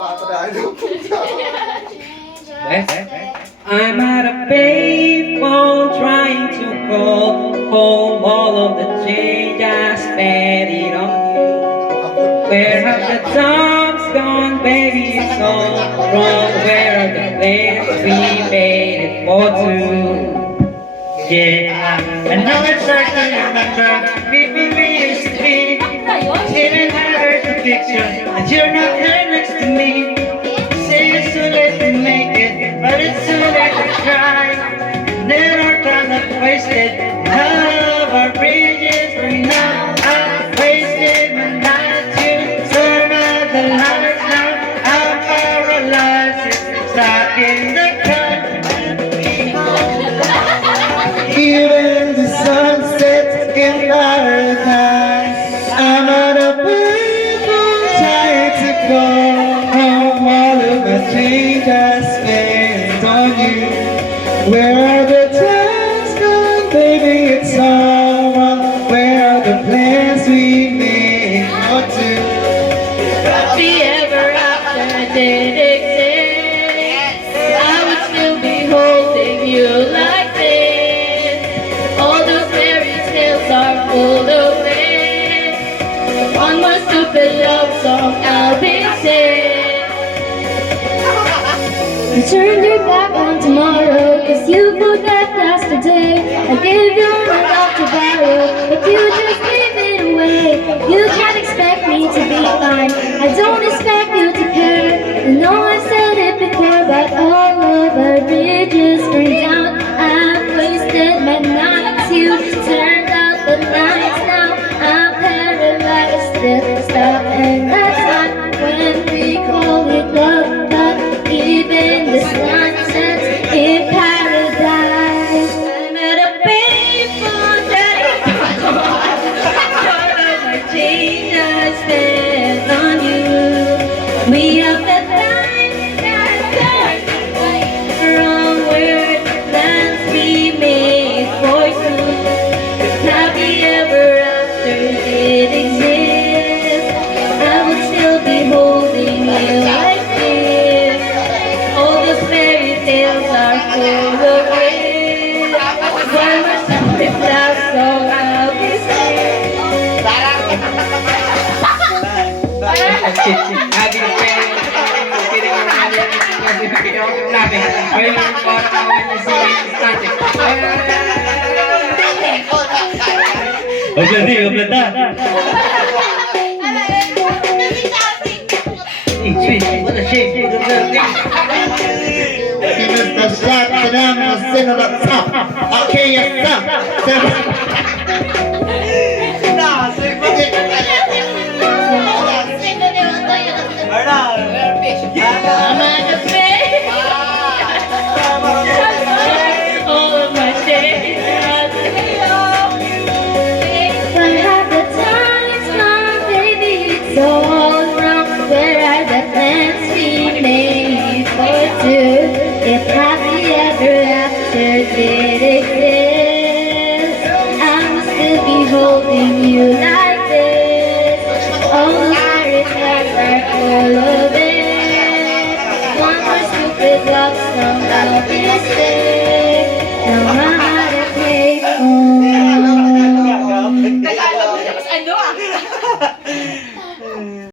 I'm at a payphone trying to call home all of the change I spent it on you. Where have the times gone, baby? It's all wrong. Where are the plans we made it for two? Yeah, I know it's hard to remember people we used to be. Didn't hurt the picture, and you're not here next to me. Say it's too late to make it, but it's too late to try. Then our time got wasted, all of our bridges burned now. I wasted my night to turn out the lights now. I'm paralyzed, stuck in the country. Even the sunset in paradise. I'm on a paper trying to go home. All of my change I spent on you. Where are the times gone, baby? It's all wrong. Where are the plans we made for two? If the ever after did exist, I would still be holding you like this. All the fairy tales are full of it. One more stupid love song I'll be singing. You turned your back on tomorrow, cause you forgot yesterday. I gave you my love to borrow, but you just gave it away. You can't expect me to be fine, I don't expect you to care. I know I've said it before, but all of our bridges burned down. I've wasted my nights, you turned out the lights. Now I'm paralyzed, still stop and that's not when we call it love. But even the sunsets in paradise. I'm at a payphone trying to all of my change I spent on you. We have the time that wrong where the plans we made for two. If happy ever after did exist, I would still be holding you like this. All the fairy tales are full of it. One more stupid love song I'll be singing. Mr. Shot to them, the sin of the top. Okay, yes, I'm at a payphone. All of my days are But half the time it's gone, baby, it's all wrong. Where are the plans we made for two? If happy ever after did exist, I would still be holding you like this. All the fairy tales are full of it. One more stupid love song I'll be singing.